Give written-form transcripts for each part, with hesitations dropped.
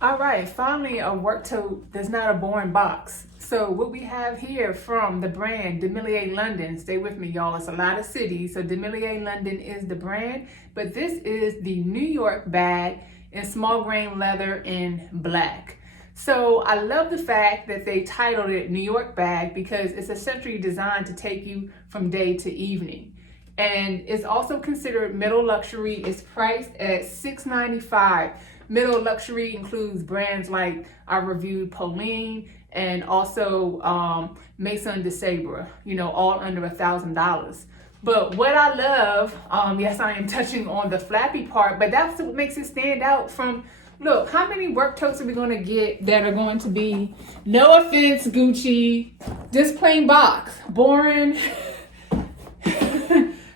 All right, finally a work tote that's not a boring box. So what we have here from the brand DeMellier London, stay with me y'all, it's a lot of cities. So DeMellier London is the brand, but this is the New York bag in small grain leather in black. So I love the fact that they titled it New York bag because it's essentially designed to take you from day to evening. And it's also considered middle luxury. It's priced at $695. Middle luxury includes brands like I reviewed Pauline and also Maison de Sabre, all under $1,000. But what I love, yes, I am touching on the flappy part, but that's what makes it stand out from, look, how many work totes are we going to get that are going to be, no offense, Gucci, just plain box, boring.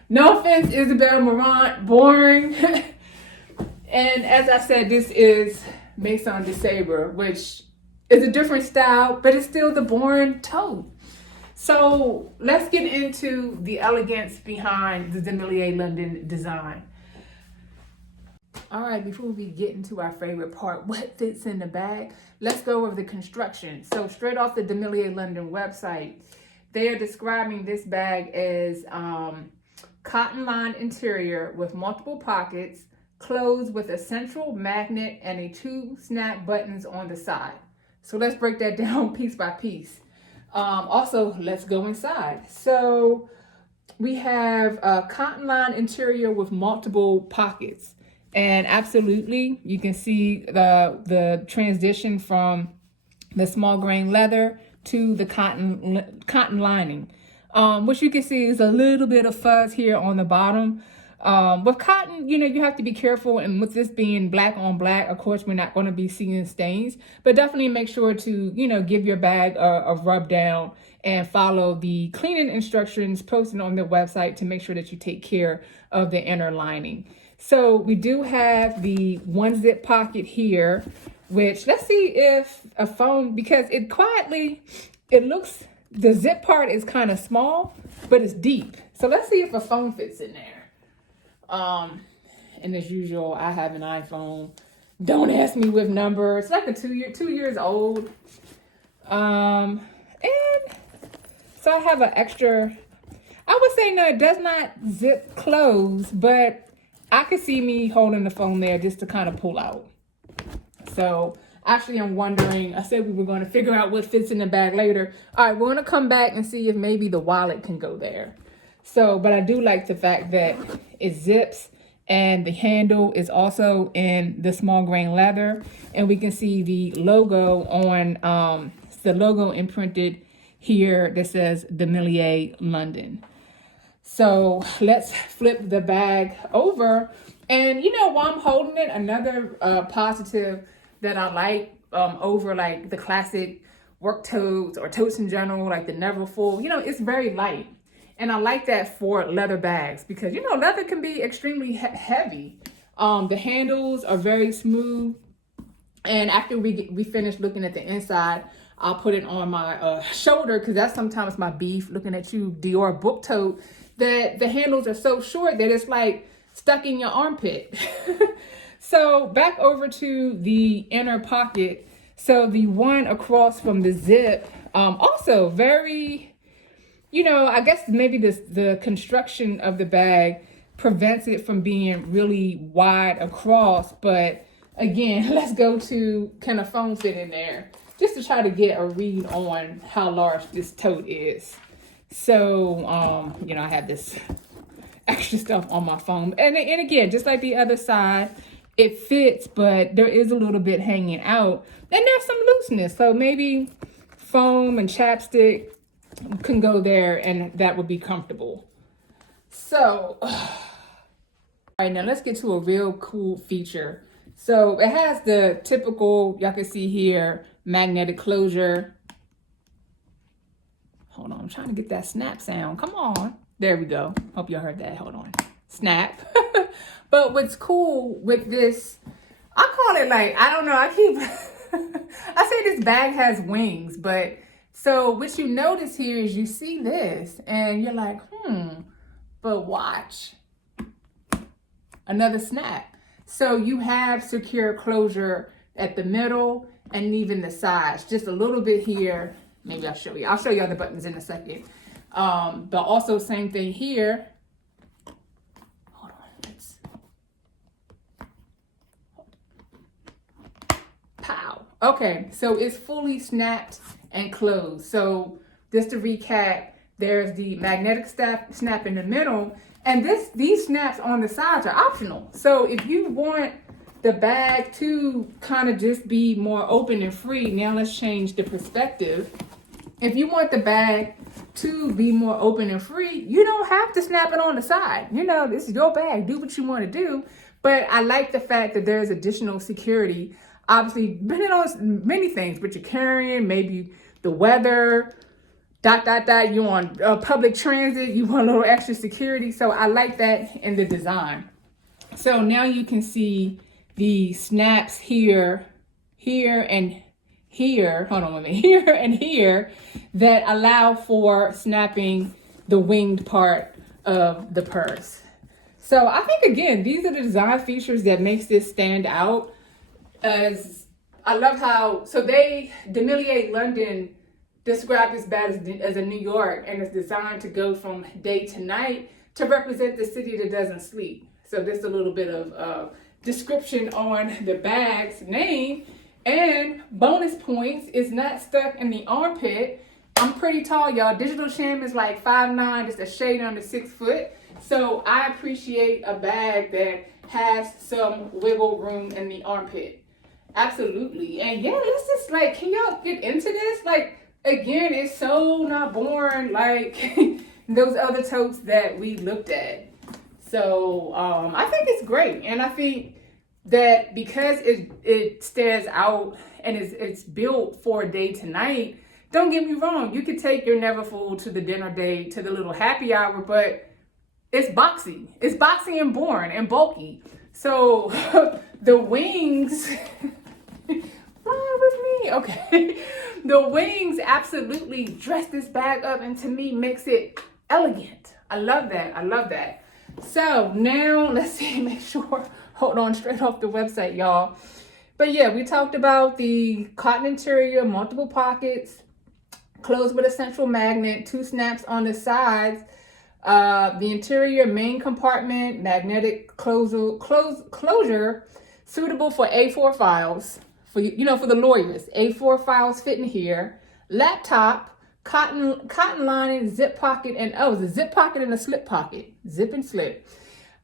No offense, Isabel Marant, boring. And as I said, this is Maison de Sabre, which is a different style, but it's still the boring tote. So let's get into the elegance behind the DeMellier London design. All right, before we get into our favorite part, what fits in the bag, let's go over the construction. So straight off the DeMellier London website, they are describing this bag as cotton lined interior with multiple pockets, closed with a central magnet and 2 snap buttons on the side. So let's break that down piece by piece. Also, let's go inside. So we have a cotton lined interior with multiple pockets. And absolutely, you can see the transition from the small grain leather to the cotton lining, which you can see is a little bit of fuzz here on the bottom. With cotton, you have to be careful, and with this being black on black, of course, we're not going to be seeing stains, but definitely make sure to, give your bag a rub down and follow the cleaning instructions posted on the website to make sure that you take care of the inner lining. So we do have the 1 zip pocket here, which let's see if a phone, because it looks, the zip part is kind of small, but it's deep. So let's see if a phone fits in there. And as usual, I have an iPhone. Don't ask me with numbers. It's like a 2 years old. And so I have an extra, I would say no, it does not zip close, but I could see me holding the phone there just to kind of pull out. So actually I'm wondering, I said we were going to figure out what fits in the bag later. All right, we're going to come back and see if maybe the wallet can go there. So, but I do like the fact that it zips and the handle is also in the small grain leather, and we can see the logo on, the logo imprinted here that says DeMellier London. So let's flip the bag over, and while I'm holding it, another positive that I like over like the classic work totes or totes in general, like the Neverfull, it's very light. And I like that for leather bags because, leather can be extremely heavy. The handles are very smooth. And after we finish looking at the inside, I'll put it on my shoulder because that's sometimes my beef, looking at you, Dior book tote, that the handles are so short that it's like stuck in your armpit. So back over to the inner pocket. So the one across from the zip, also very... I guess maybe the construction of the bag prevents it from being really wide across. But again, let's go to, can a phone fit in there? Just to try to get a read on how large this tote is. So, I have this extra stuff on my phone. And again, just like the other side, it fits, but there is a little bit hanging out. And there's some looseness. So maybe foam and chapstick can go there and that would be comfortable. So, all right, now let's get to a real cool feature. So it has the typical, y'all can see here, magnetic closure. Hold on, I'm trying to get that snap sound. Come on. There we go. Hope y'all heard that. Hold on. Snap. But what's cool with this, I call it like, I don't know, I say this bag has wings, but so what you notice here is you see this and you're like, but watch. Another snap. So you have secure closure at the middle and even the sides, just a little bit here. Maybe I'll show you the buttons in a second. But also same thing here. Hold on, pow. Okay, so it's fully snapped and closed. So just to recap, there's the magnetic snap in the middle, and these snaps on the sides are optional. So if you want the bag to kind of just be more open and free, now let's change the perspective. If you want the bag to be more open and free, you don't have to snap it on the side. You know, this is your bag, do what you want to do. But I like the fact that there's additional security, obviously depending on many things, but you're carrying, maybe the weather, you on public transit, you want a little extra security. So I like that in the design. So now you can see the snaps here and here, hold on a minute, here and here, that allow for snapping the winged part of the purse. So I think, again, these are the design features that makes this stand out. As I love how, so DeMellier London described this bag as a New York, and it's designed to go from day to night to represent the city that doesn't sleep. So just a little bit of description on the bag's name. And bonus points, is not stuck in the armpit. I'm pretty tall, y'all. Digital Sham is like 5'9", just a shade under 6 foot. So I appreciate a bag that has some wiggle room in the armpit. Absolutely. And yeah, let's just like, can y'all get into this? Like, again, it's so not boring like those other totes that we looked at. So I think it's great. And I think that because it stands out and it's built for day to night, don't get me wrong, you could take your Neverfull to the dinner date, to the little happy hour, but it's boxy. It's boxy and boring and bulky. So the wings, fly with me, okay. The wings absolutely dress this bag up, and to me makes it elegant. I love that, I love that. So now let's see, make sure, hold on, straight off the website, y'all. But yeah, we talked about the cotton interior, multiple pockets, closed with a central magnet, 2 snaps on the sides, the interior main compartment, magnetic closure, suitable for A4 files, for the lawyers. A4 files fit in here. Laptop, cotton lining, zip pocket, and it's a zip pocket and a slip pocket, zip and slip.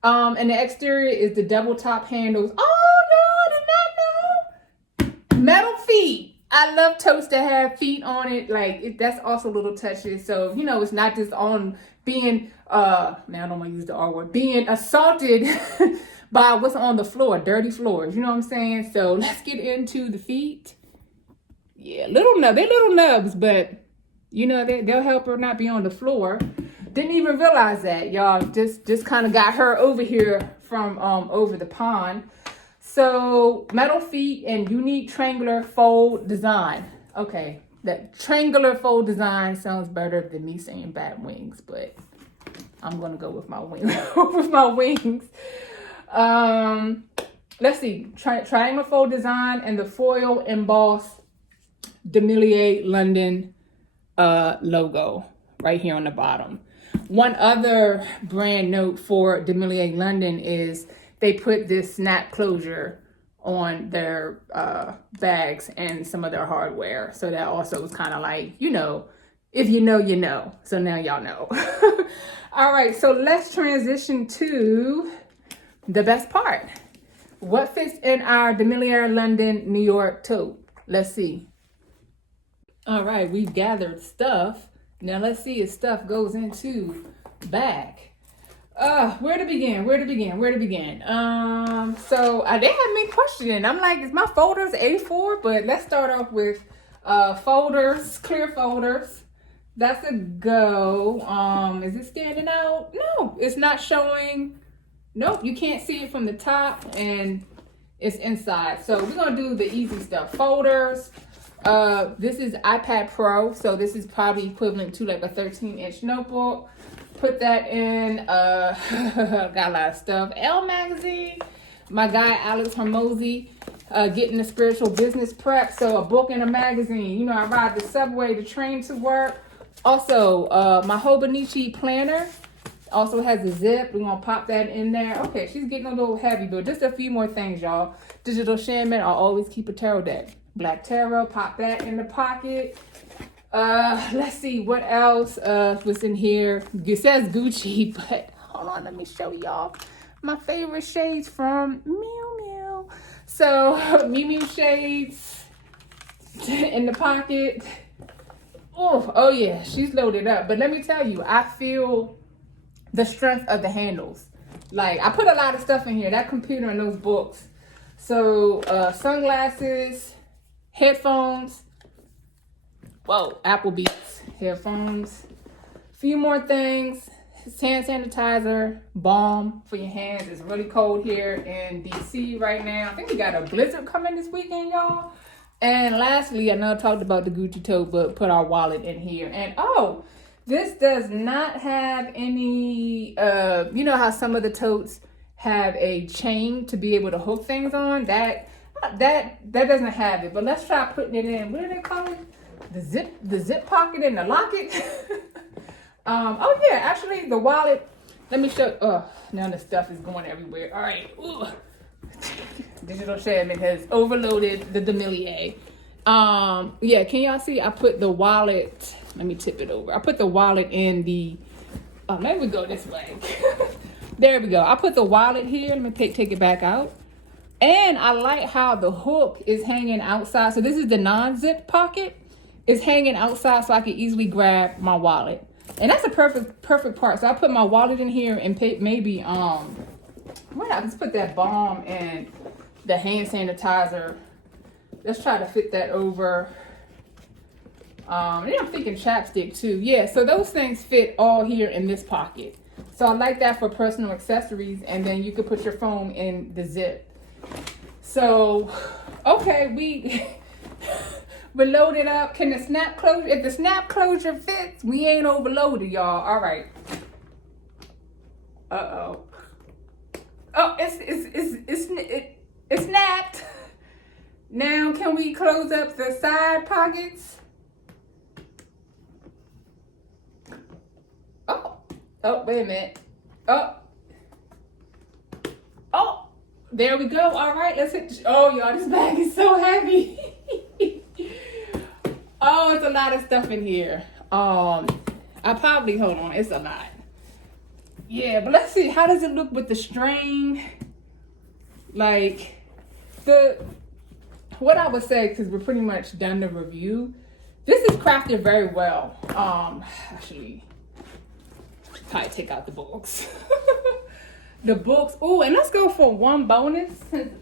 And the exterior is the double top handles. Oh, y'all did not know. Metal feet. I love totes that have feet on it. Like, that's also little touches. So, it's not just on being, now I don't want to use the R word, being assaulted by what's on the floor, dirty floors. You know what I'm saying? So let's get into the feet. Yeah, they're little nubs, but they'll help her not be on the floor. Didn't even realize that, y'all. Just kind of got her over here from over the pond. So metal feet and unique triangular fold design. Okay, that triangular fold design sounds better than me saying bat wings, but I'm gonna go with my wings. with my wings. Let's see, triangular fold design and the foil embossed DeMellier London logo right here on the bottom. One other brand note for DeMellier London is they put this snap closure on their bags and some of their hardware. So that also was kind of like, if you know, you know. So now y'all know. All right, so let's transition to the best part. What fits in our DeMellier London New York tote? Let's see. All right, we've gathered stuff. Now let's see if stuff goes into bag. Where to begin? So they had me questioning. I'm like, is my folders A4? But let's start off with folders, clear folders. That's a go. Is it standing out? No, it's not showing. Nope, you can't see it from the top, and it's inside. So we're gonna do the easy stuff. Folders. This is iPad Pro, so this is probably equivalent to like a 13-inch notebook. Put that in, got a lot of stuff. Elle magazine. My guy Alex Hormozy getting the spiritual business prep. So a book and a magazine. You know, I ride the subway, the train to work. Also, my Hobonichi planner also has a zip. We're going to pop that in there. Okay, she's getting a little heavy, but just a few more things, y'all. Digital shaman, I'll always keep a tarot deck. Black tarot, pop that in the pocket. Let's see what else was in here. It says Gucci, but hold on, let me show y'all my favorite shades from Miu Miu. So Miu Miu shades in the pocket. Oh yeah, she's loaded up. But let me tell you, I feel the strength of the handles. Like, I put a lot of stuff in here, that computer and those books. So sunglasses, headphones. Whoa, Apple Beats, headphones. Few more things. Hand sanitizer, balm for your hands. It's really cold here in DC right now. I think we got a blizzard coming this weekend, y'all. And lastly, I know I talked about the Gucci tote, but put our wallet in here. And oh, this does not have any, you know how some of the totes have a chain to be able to hook things on? That doesn't have it. But let's try putting it in, what do they call it? The zip pocket and the locket. Oh yeah, actually the wallet, let me show. Oh, now the stuff is going everywhere. All right. Ooh. Digital shaman has overloaded the DeMellier. Yeah, can y'all see? I put the wallet. Let me tip it over. I put the wallet in the. Maybe we go this way. There we go. I put the wallet here. Let me take it back out. And I like how the hook is hanging outside. So this is the non-zip pocket. It's hanging outside so I can easily grab my wallet. And that's a perfect part. So I put my wallet in here and maybe what I just put that balm and the hand sanitizer. Let's try to fit that over. And I'm thinking chapstick too. Yeah, so those things fit all here in this pocket. So I like that for personal accessories, and then you could put your phone in the zip. So okay, we're loaded up. Can the snap closure? If the snap closure fits, we ain't overloaded, y'all. All right. Oh, it snapped. Now, can we close up the side pockets? Oh, wait a minute. Oh, there we go. All right, let's hit. Oh, y'all, this bag is so heavy. Oh, it's a lot of stuff in here. I probably, hold on, it's a lot. Yeah, but let's see, how does it look with the string? Like, what I would say, because we're pretty much done the review, this is crafted very well. Actually, probably take out the books. The books. Oh, and let's go for one bonus.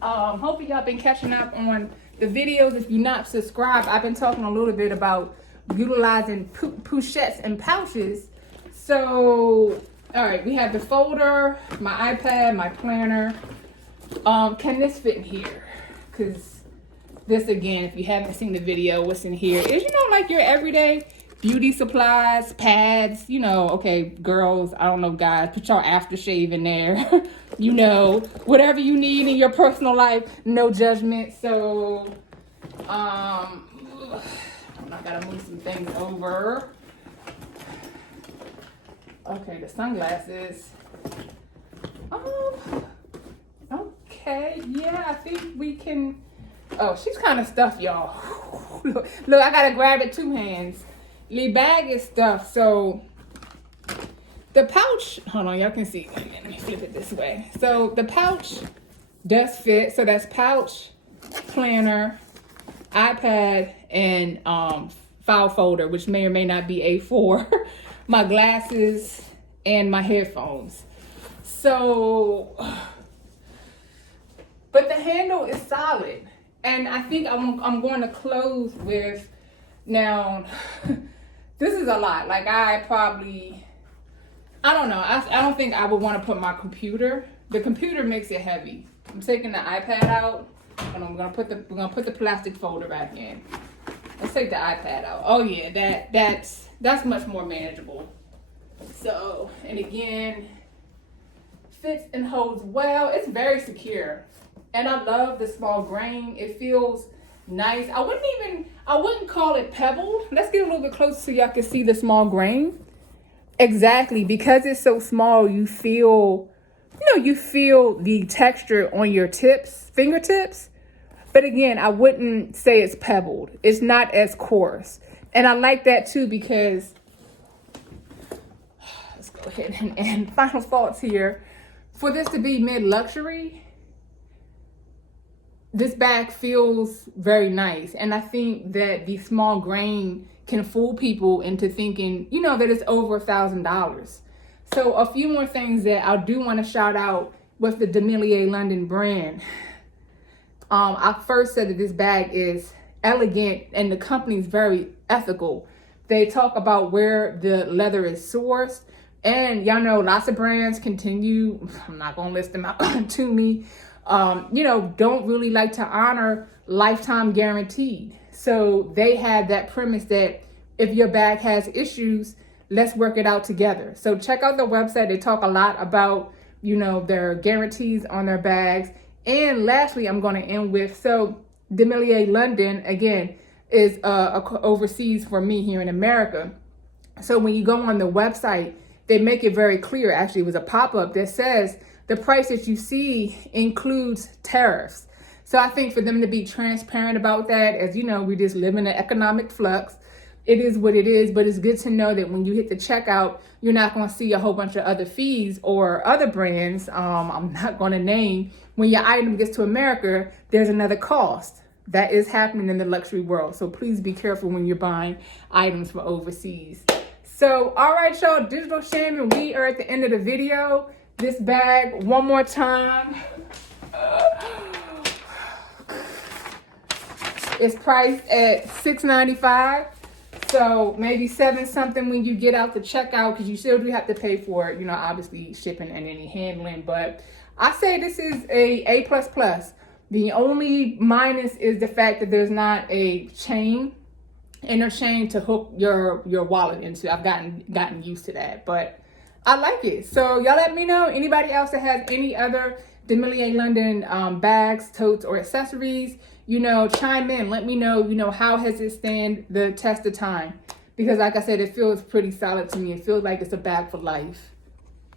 Hopefully y'all been catching up on the videos. If you're not subscribed, I've been talking a little bit about utilizing pochettes and pouches. So, all right, we have the folder, my iPad, my planner. Can this fit in here? Because this, again, if you haven't seen the video, what's in here is, you know, like your everyday beauty supplies, pads, you know, okay, girls, I don't know, guys, put your aftershave in there. You know, whatever you need in your personal life, no judgment. So, I gotta move some things over. Okay, the sunglasses. Okay, yeah, I think we can. Oh, she's kind of stuffed, y'all. Look, I gotta grab it 2 hands. The bag is stuffed, so the pouch, hold on, y'all can see. Let me flip it this way. So the pouch does fit. So that's pouch, planner, iPad, and file folder, which may or may not be A4, my glasses, and my headphones. So, but the handle is solid. And I think I'm going to close with, now, this is a lot. Like, I don't know. I don't think I would want to put my computer. The computer makes it heavy. I'm taking the iPad out, and we're gonna put the plastic folder back in. Let's take the iPad out. Oh yeah, that's much more manageable. So, and again, fits and holds well. It's very secure. And I love the small grain. It feels nice. I wouldn't call it pebbled. Let's get a little bit closer so y'all can see the small grain. Exactly, because it's so small, you feel the texture on your fingertips. But again, I wouldn't say it's pebbled. It's not as coarse. And I like that too because, let's go ahead and final thoughts here. For this to be mid-luxury, this bag feels very nice. And I think that the small grain can fool people into thinking, that it's over $1,000. So a few more things that I do want to shout out with the DeMellier London brand. I first said that this bag is elegant and the company is very ethical. They talk about where the leather is sourced. And y'all know lots of brands continue, I'm not going to list them out to me, don't really like to honor lifetime guaranteed. So they had that premise that if your bag has issues, let's work it out together. So check out their website. They talk a lot about, their guarantees on their bags. And lastly, I'm going to end with, so DeMellier London, again, is overseas for me here in America. So when you go on the website, they make it very clear. Actually, it was a pop-up that says the price that you see includes tariffs. So I think for them to be transparent about that, as you know, we just live in an economic flux. It is what it is, but it's good to know that when you hit the checkout, you're not going to see a whole bunch of other fees or other brands. I'm not going to name. When your item gets to America, there's another cost. That is happening in the luxury world. So please be careful when you're buying items from overseas. So, all right, y'all, Digital Shaman, we are at the end of the video. This bag, one more time. It's priced at $6.95. So maybe $7 something when you get out the checkout, because you still do have to pay for it, obviously shipping and any handling. But I say this is a A++. The only minus is the fact that there's not a inner chain to hook your wallet into. I've gotten used to that, but I like it. So y'all let me know. Anybody else that has any other DeMellier London bags, totes, or accessories, chime in. Let me know, how has it stand the test of time? Because like I said, it feels pretty solid to me. It feels like it's a bag for life.